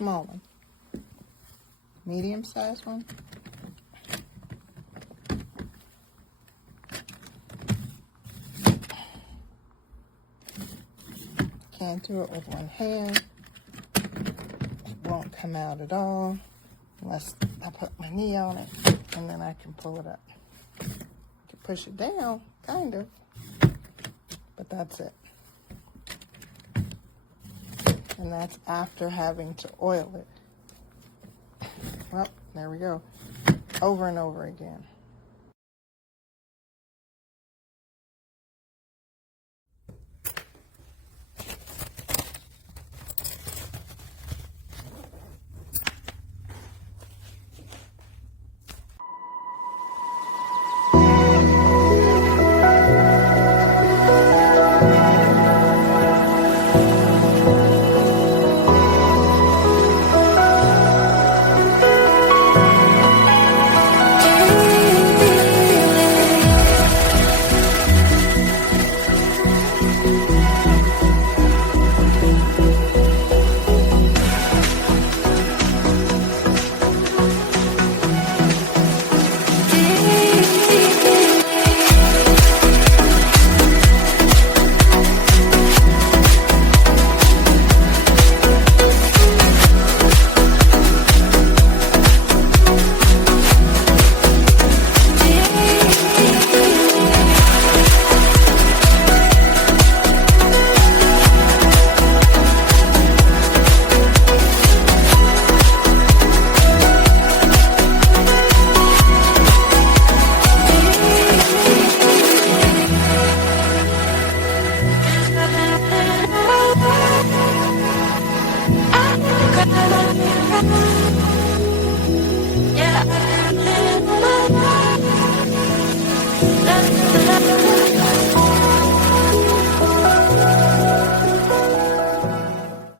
small one? Medium-sized one? Can't do it with one hand. It won't come out at all unless I put my knee on it, and then I can pull it up. I can push it down, kind of, but that's it. And that's after having to oil it. Well, there we go. Over and over again. Yeah.